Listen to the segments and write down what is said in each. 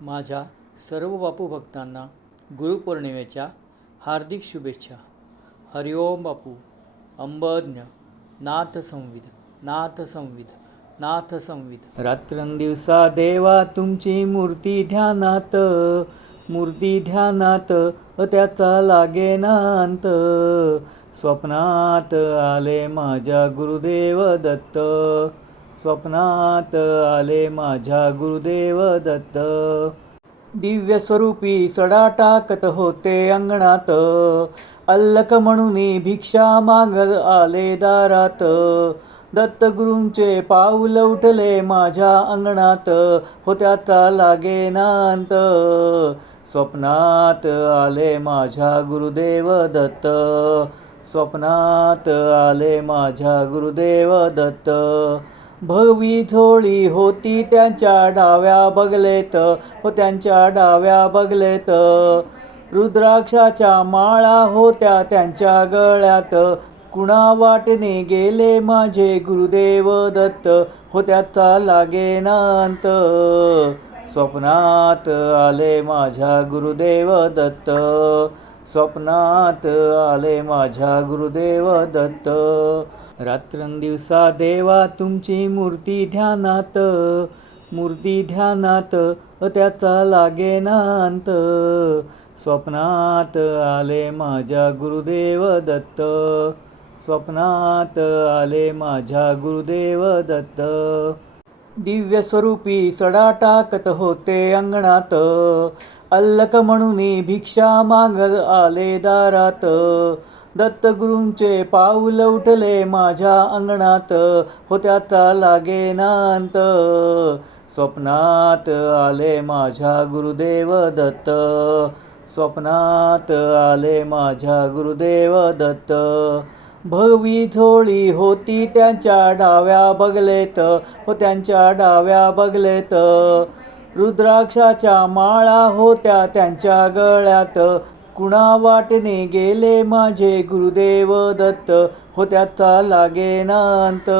माझ्या सर्व बापू भक्तांना गुरुपौर्णिमेच्या हार्दिक शुभेच्छा. हरिओम बापू. अंबज्ञ नाथ संविद, नाथ संविद, नाथ संविद. रात्रंदिवसा देवा तुमची मूर्ती ध्यानात, मूर्ती ध्यानात त्याचा लागेना अंत. स्वप्नात आले माझ्या गुरुदेव दत्त, स्वप्नात आले माझ्या गुरुदेव दत्त. दिव्य स्वरूपी सडा टाकत होते अंगणात, अल्लक म्हणून भिक्षा मागत आले दारात. दत्तगुरूंचे पाऊल उठले माझ्या अंगणात, हो त्याचा लागेना अंत. स्वप्नात आले माझ्या गुरुदेव दत्त, स्वप्नात आले माझ्या गुरुदेव दत्त. भगवी झोळी होती त्यांच्या डाव्या बगलेत, हो त्यांच्या डाव्या बगलेत. रुद्राक्षाच्या माळा होत्या त्यांच्या गळ्यात, कुणा वाटेने गेले माझे गुरुदेव दत्त, हो त्याचा लागेना अंत. स्वप्नात आले माझ्या गुरुदेव दत्त, स्वप्नात आले माझ्या गुरुदेव दत्त. रात्रंदिवसा देवा तुमची मूर्ती ध्यानात, मूर्ती ध्यानात त्याचा लागेना अंत. स्वप्नात आले माझ्या गुरुदेव दत्त, स्वप्नात आले माझ्या गुरुदेव दत्त. दिव्य स्वरूपी सडा टाकत होते अंगणात, अल्लक म्हणून भिक्षा मागत आले दारात. दत्तगुरूंचे पाऊल उठले माझ्या अंगणात, हो त्याचा लागेना अंत. स्वप्नात आले माझ्या गुरुदेव दत्त, स्वप्नात आले माझ्या गुरुदेव दत्त. भगवी झोळी होती त्यांच्या डाव्या बगलेत, हो त्यांच्या डाव्या बगलेत. रुद्राक्षाच्या माळा होत्या त्यांच्या गळ्यात, कुणा वाटेने गेले माझे गुरुदेव दत्त, हो त्याचा लागेना अंत.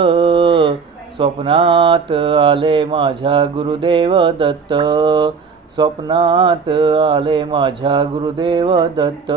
स्वप्नात आले माझ्या गुरुदेव दत्त, स्वप्नात आले माझ्या गुरुदेव दत्त.